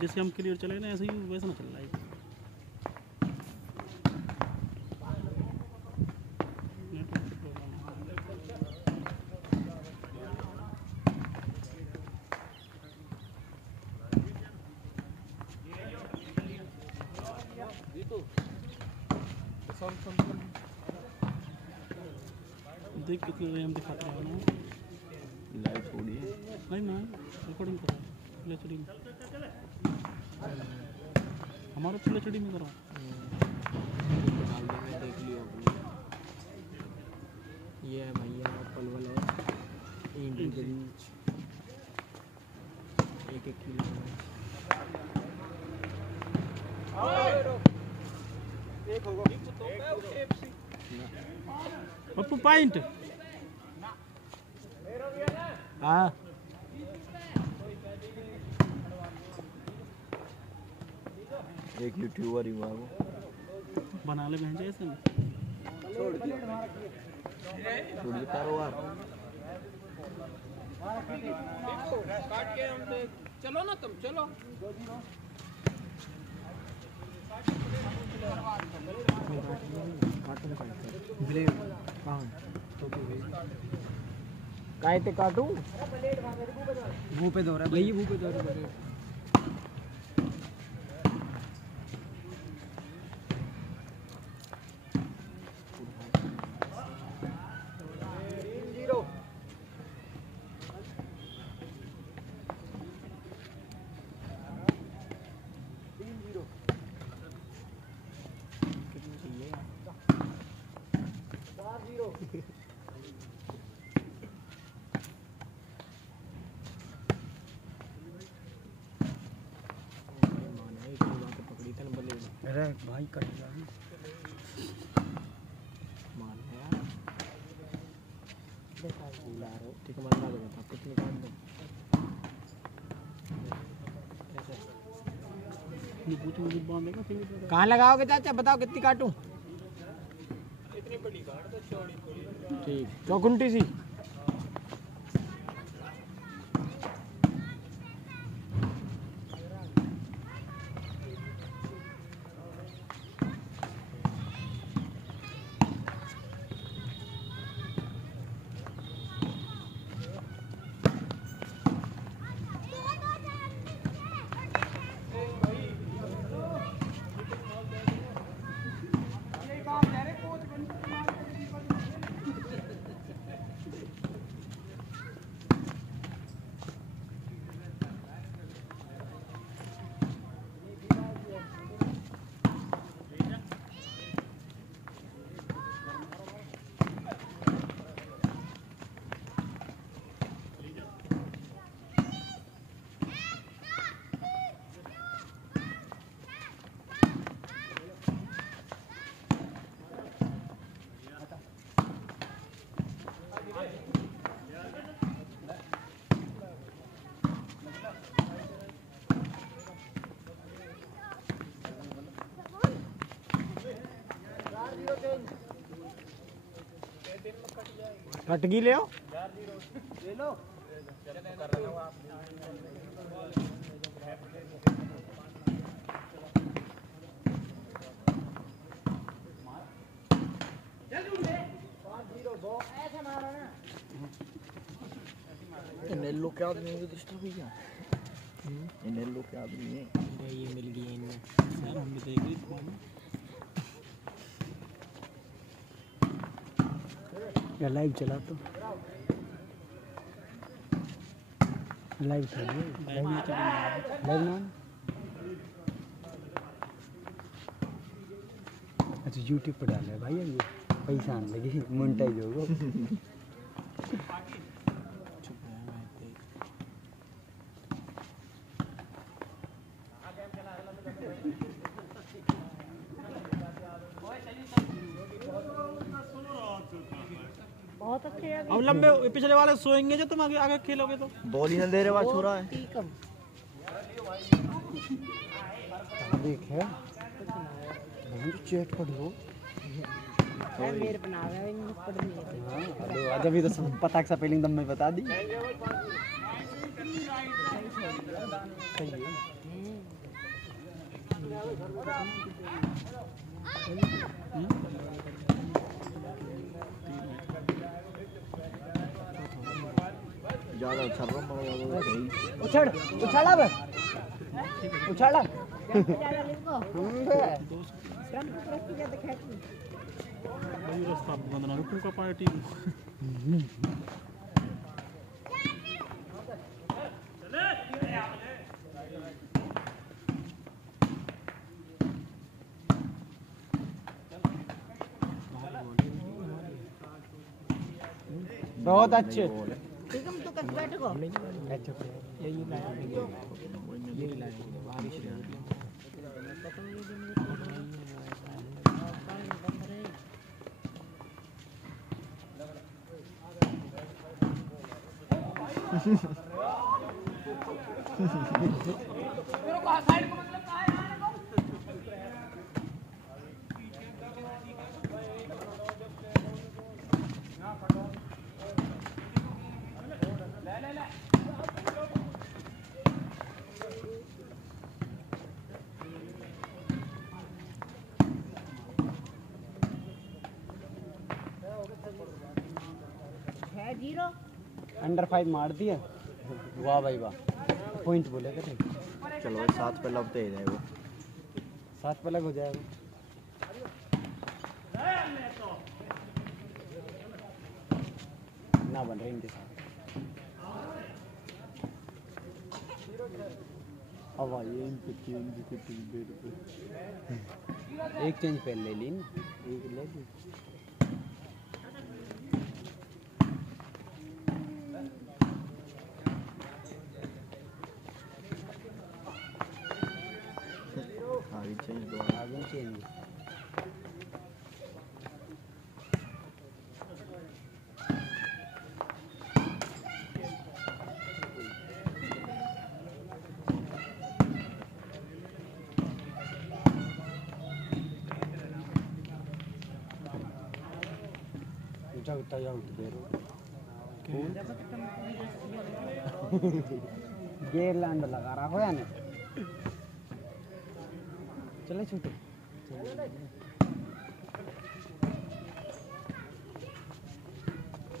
जैसे हम क्लियर चले ना ऐसे ही वैसा ना चल रहा है। देख कितने रैम दिखाते हैं ना। लाइव थोड़ी है नहीं ना रिकॉर्डिंग कर रहा है फुल एचडी में। हमारा फुल एचडी में कर रहा हूँ। देख लियो ये है भैया पलवल है इंडियन के बीच 1-1 किलो पप्पू पॉइंट हाँ एक यूट्यूबर ही हुआ वो बना ले बहन ऐसे में छोड़ दे कारोबार काट के हम चलो ना तुम चलो ब्लेड कहाँ काय ते काटू मुंह पे दो रहा भाई मुंह पे दो रहा अरे भाई कट गया मान है यार देखा बुला रहे ठीक मान लगा था कितने काम दो ये पूछ मुझे बांधेगा फिर कहाँ लगाओगे चाचा बताओ कितनी काटूं इतनी बड़ी काट तो चौड़ी थोड़ी ठीक चौकुंटी सी कटगी ले आओ ले लो नेल्लो के आदमी है डिस्टर्ब ही क्या ये नेल्लो के आदमी है ये मिल गई इनमें सर हम भी देख रहे थे या लाइव चला तो लाइव चलिए लाइव में चल लाइव ना अच्छा यूट्यूब पर डाल है भाई ये पैसा आने लगे मोनेटाइज होगा बहुत अच्छे है अब लंबे पिछले वाले सोएंगे जो तुम आगे आगे खेलोगे तो बॉल ही ना दे रहे बात छोरा है टीकम देख है चेट पढ़ लो मेरे बना रहा है इन पढ़ नहीं है हाँ आज अभी तो पता का स्पेलिंग दम में बता दी सही है ज़्यादा उछल रहा हूँ उछाड़ उछाड़ा बस उछाड़ा ज्यादा लिखो फ्रंट को रख के ज्यादा खेच भाई रास्ता बंद ना रुकू का पार्टी बहुत अच्छे ठीक हम तो कस बैठो यही लाएंगे बारिश है 0 अंडर 5 मार दिया वाह भाई वाह पॉइंट बोले थे चलो भाई 7 पे लपते ही रहे वो 7 पे लग हो जाएगा ना बन रहे इनके साथ अब ये इनके चेंज के 3 दे रुपए एक चेंज पहले ले ली ना एक ले ली आगे चेंज दो आगे चेंज उठा आउट दे गेर लैंड लगा रहा हो या नहीं चले छूटे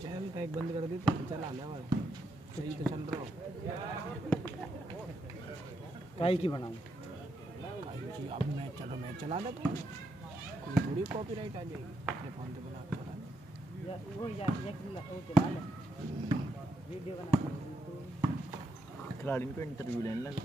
चल बैग बंद कर दी तो चल आने वाला सही तो चल रहा काई की बनाऊं जी अब मैं चलो मैं चला देता हूँ कोई थोड़ी कॉपीराइट आ जाएगी अपने फोन पे बना के चला ले वो या वो चला ले वीडियो बना खिलाड़ी को इंटरव्यू लेने लगा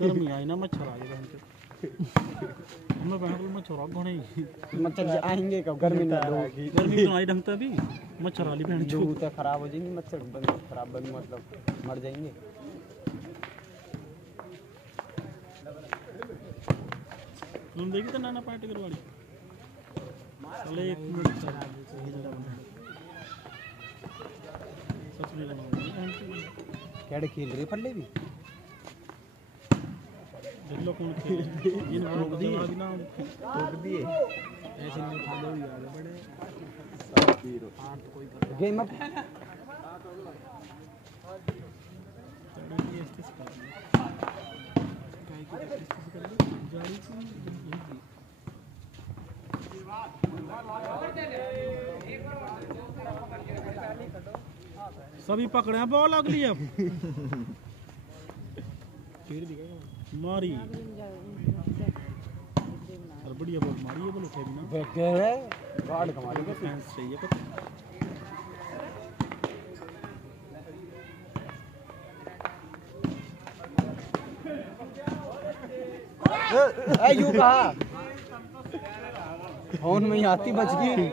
गर्मी आई ना मच्छर आ गए हमें बहन को मच्छर आ घणे मच्छर आएंगे कब गर्मी ना दो गर्मी तो आई ढंगता भी मच्छर वाली बहन जो तो खराब हो जाएंगे मच्छर खराब बन मतलब मर जाएंगे तुम देखी तो नाना पार्टी करवाड़ी चले 1 मिनट चला सही जरा बना सच में बनाओ केड़े खेल रहे पल्ले भी देख लो कौन खेले इन रोक दी ना टूट दिए ऐसे नहीं उठा दो आगे बढ़े हाथ तो कोई कर गेम अप सभी पकड़े हैं बॉल अगली अब मारी और बढ़िया बॉल मारी है बॉल उठे भी ना बैठ गए गार्ड कमाल के फैंस चाहिए कुछ यू कहा फोन में ही आती बच गई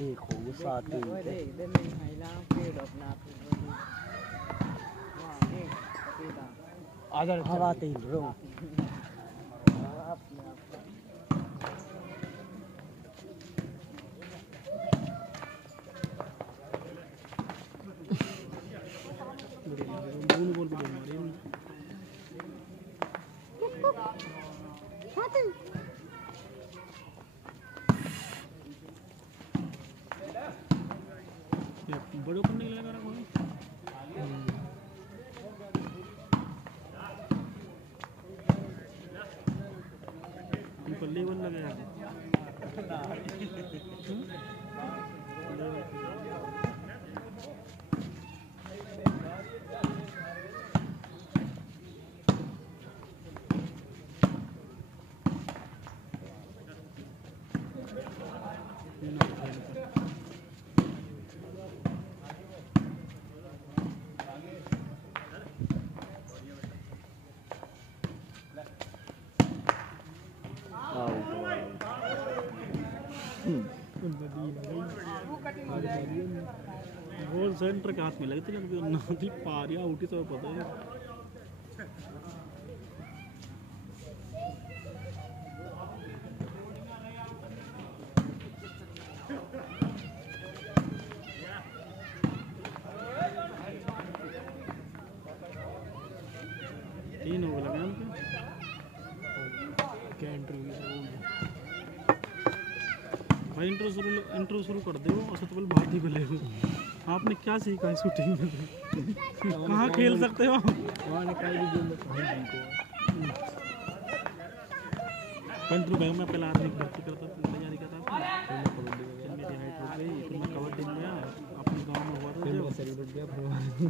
एक हो गुस्सा आती है इधर नहीं महिला पेड़ अपना आजा हवा आते ही रो बड़ों करने के लिए लगा रखा है इनको लेवल लगाया गोल सेंटर के हाथ में लगती लगती पारिया उठी तो पता है तीन हो गए क्या इंटरव्यू भाई इंट्रो शुरू कर दो और सबसे पहले भारती को ले लो आपने क्या सीखा है शूटिंग में कहाँ खेल सकते हो इंट्रो गया मैं पहले आर्मी की भर्ती करता था तैयारी करता था फिर मेरी हाइट हो गई फिर मैं कबड्डी में गया अपने गांव में हुआ था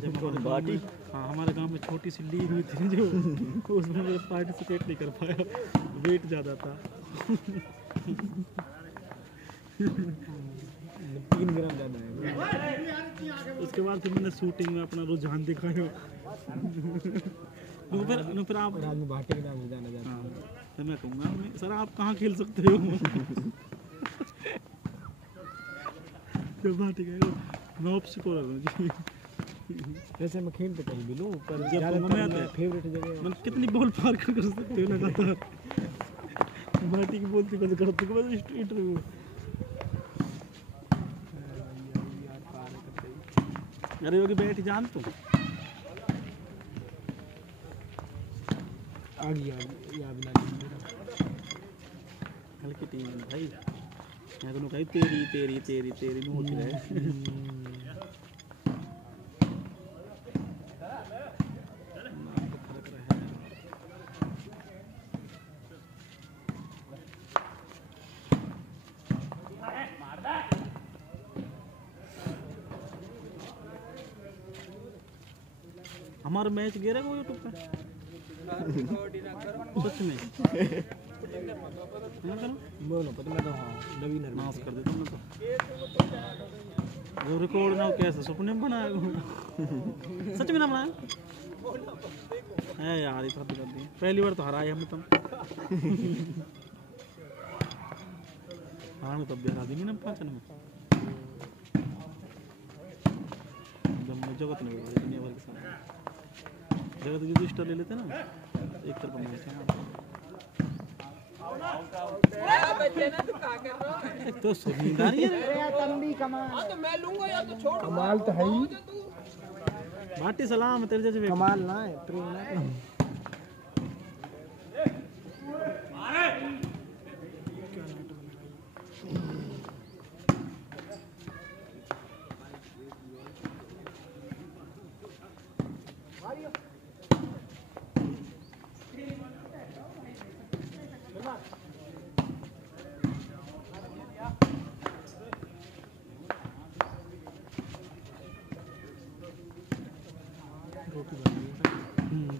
जब बाटी हाँ हमारे गांव में छोटी सी लीग हुई थी जो उसमें मैं पार्टिसिपेट नहीं कर पाया वेट ज़्यादा था 3 ग्राम ज़्यादा है। उसके बाद फिर मैंने शूटिंग में अपना रुझान दिखाया फिर आप आदमी भाटे के नाम से जाना जाता हाँ तो मैं कहूँगा सर आप कहाँ खेल सकते हो जब भाटी गए मैं ऑप्स को जी वैसे मैं खेल तो कहीं भी लूँ पर जब ज़्यादातर मैं मैं फेवरेट जगह मैं कितनी बॉल पार कर सकते हो लगातार भाटी की बोलती बस करते बस इंटरव्यू अरे योगी बैठ जान तुम आ गया या बिना कल की टीम है भाई मैं तो कही तेरी तेरी तेरी तेरी नोट रहे हमारा मैच गिरा को यूट्यूब पे सच में बोलो पता मैं तो हाँ नवीन माफ कर देता मैं तो वो रिकॉर्ड ना हो कैसे सपने में बनाया सच में ना बनाया है यार ये हद कर दी पहली बार तो हराए हमने तुम हाँ तब भी हरा देंगे ना 5 में जगत में दुनिया भर के साथ जगत युधिष्ठिर ले लेते ना एक तरफ मैच है एक तो सुनींदा नहीं है कमाल तो है ही भाटी सलाम तेरे जैसे कमाल ना है प्रेम ना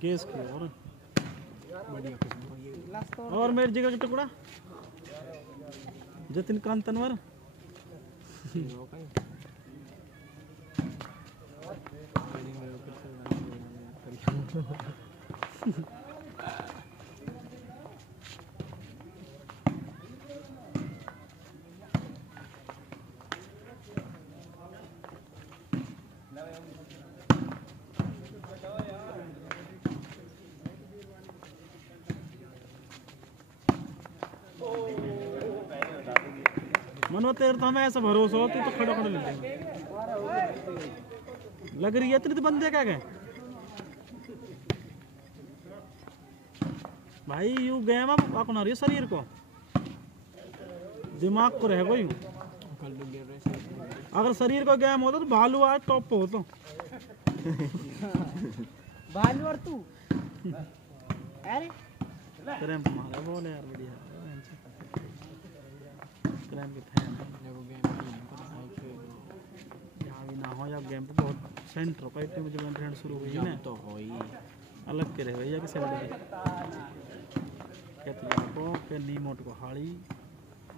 गैस की और मेरी जगह का टुकड़ा जतिन कांतनवर मनो तेरे तो हमें ऐसा भरोसा हो तू तो खड़े खड़े ले लेंगे लग रही है इतने तो बंदे क्या गए भाई यू गए आप ना रही शरीर को दिमाग को रह गई कल तो गिर रहे थे। अगर शरीर का गेम होता तो भालू आज टॉप पे होता। भालू और तू अरे क्रैम्प मारा बॉल यार बढ़िया। क्रैम्प के फैन देखो गेम यहाँ भी ना हो या गेम पे बहुत सेंटर हो। कई में जब इंटरनेट शुरू हुई है ना तो हो ही अलग के रहे भैया किसे कहते हैं को के नीमोट को हाड़ी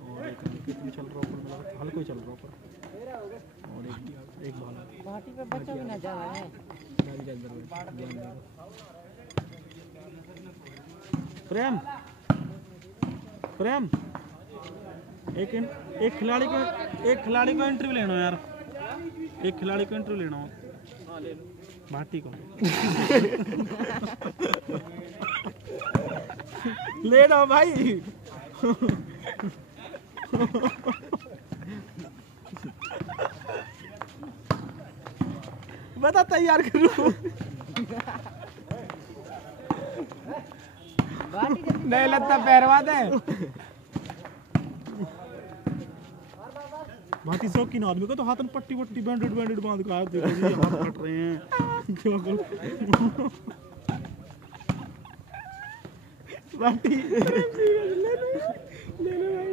और एक विकेट भी चल रहा ऊपर मतलब हल्को ही चल रहा ऊपर और एक बॉल घाटी पे बच्चा भी ना जा रहा है। गाड़ी चल रही है। प्रेम प्रेम एक खिलाड़ी को इंटरव्यू लेना यार। एक खिलाड़ी को इंटरव्यू लेना भाटी को लेना भाई। बता तैयार करूं। नहीं लगता पैरवा दे। भाटी शौकीन आदमी को तो हाथ में पट्टी वट्टी बैंडेड बांध के देखो जी हाथ कट रहे हैं क्या करूं। भाटी ले भाई।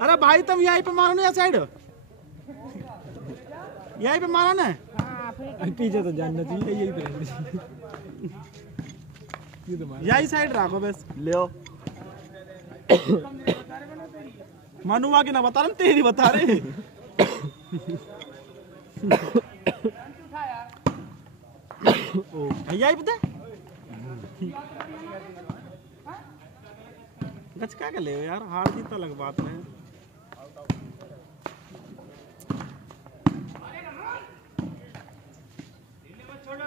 अरे भाई तुम यहीं पे मारो ना या साइड यहीं पे मारो ना। पीछे तो जानना चाहिए यही पे यही साइड रखो बस। ले आओ मनुआ की ना बता रहे तेरी बता रहे। यही पता गचका के ले यार हार जीत अलग बात है।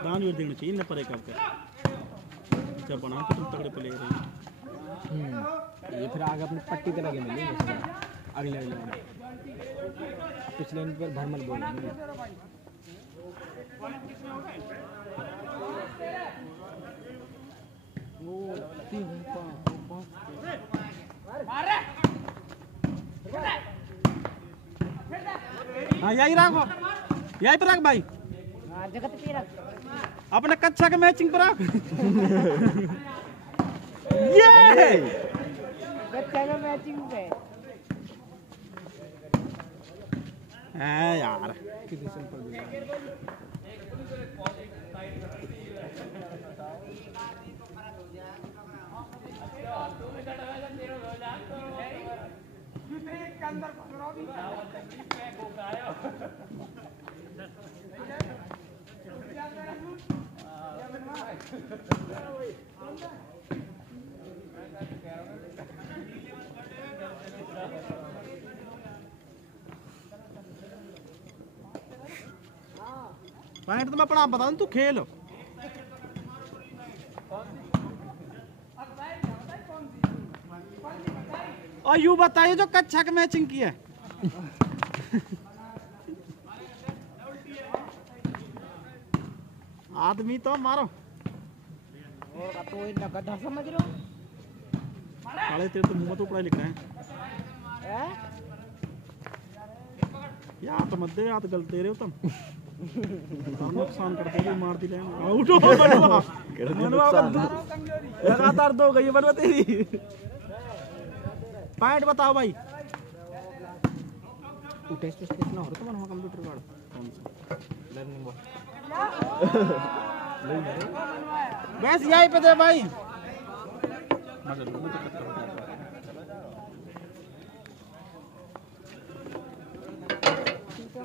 दान भी देना चाहिए ना परे कब जब बना के तुम तगड़े प्लेयर है। ये फिर आगे अपनी पट्टी पे लगे मिलेंगे अगले पिछले इन पर भरमल बोल हाँ यही रखो यही पे रख भाई। जगत पे रख अपने कच्चा के मैचिंग पर रख। ये बच्चा का मैचिंग पे है यार। कितनी सिंपल पॉइंट तो मैं पढ़ा बता दूं तू खेल। और यू बताइए जो कच्चा के मैचिंग की है। आदमी तो मारो और तो इतना गधा समझ रहे हो। साले तेरे तो मुंह में तो पढ़ाई लिख रहे हैं यार। तो मत दे याद गलते रहे हो तुम। नुकसान करते हुए मार दी लेना आउट हो मनवा लगातार दो गई मनवा तेरी। पॉइंट बताओ भाई। टेस्ट कितना हो रहा था वहाँ कंप्यूटर कार्ड कौन सा लर्निंग बॉल बस यहीं पे दे भाई।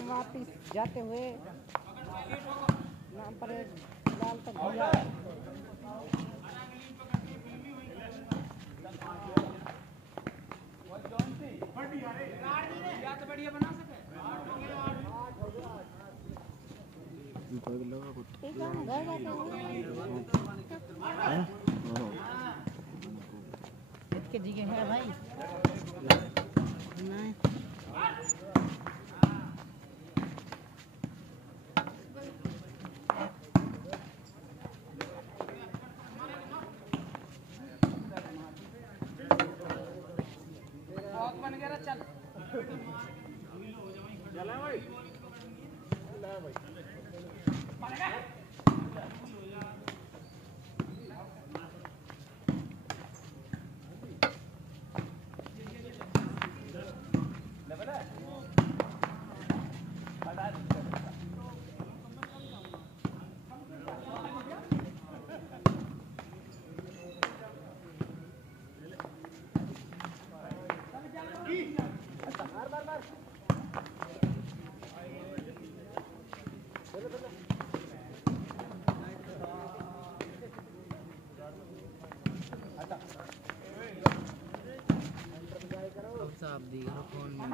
वापिस जाते हुए नाम पर लाल तक दिया। इसके जगह है भाई नहीं साहब दी करो फोन में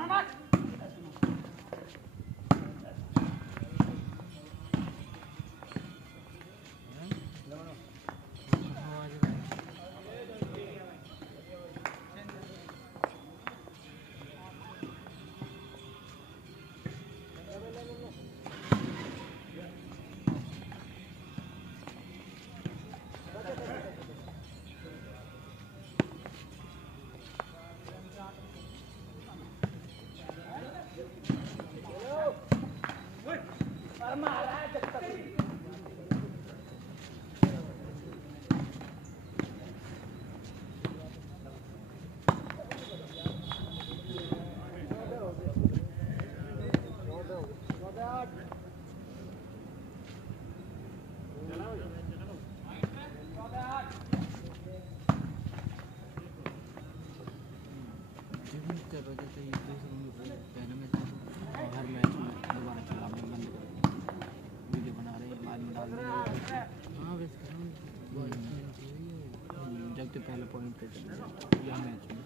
हर मैच में दोबारा चलाना बंद कर वीडियो बना रहे हैं बाद में डाल देंगे। हाँ बस जब तक पहले पॉइंट पे चले या मैच में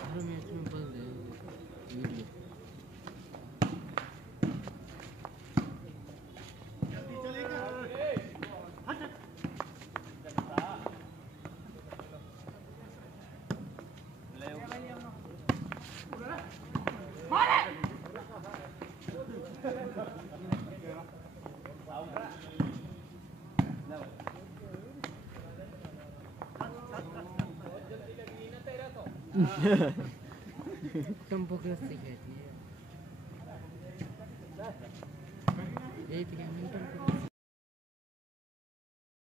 हर मैच में बस वीडियो तुमको कैसे कहती है एक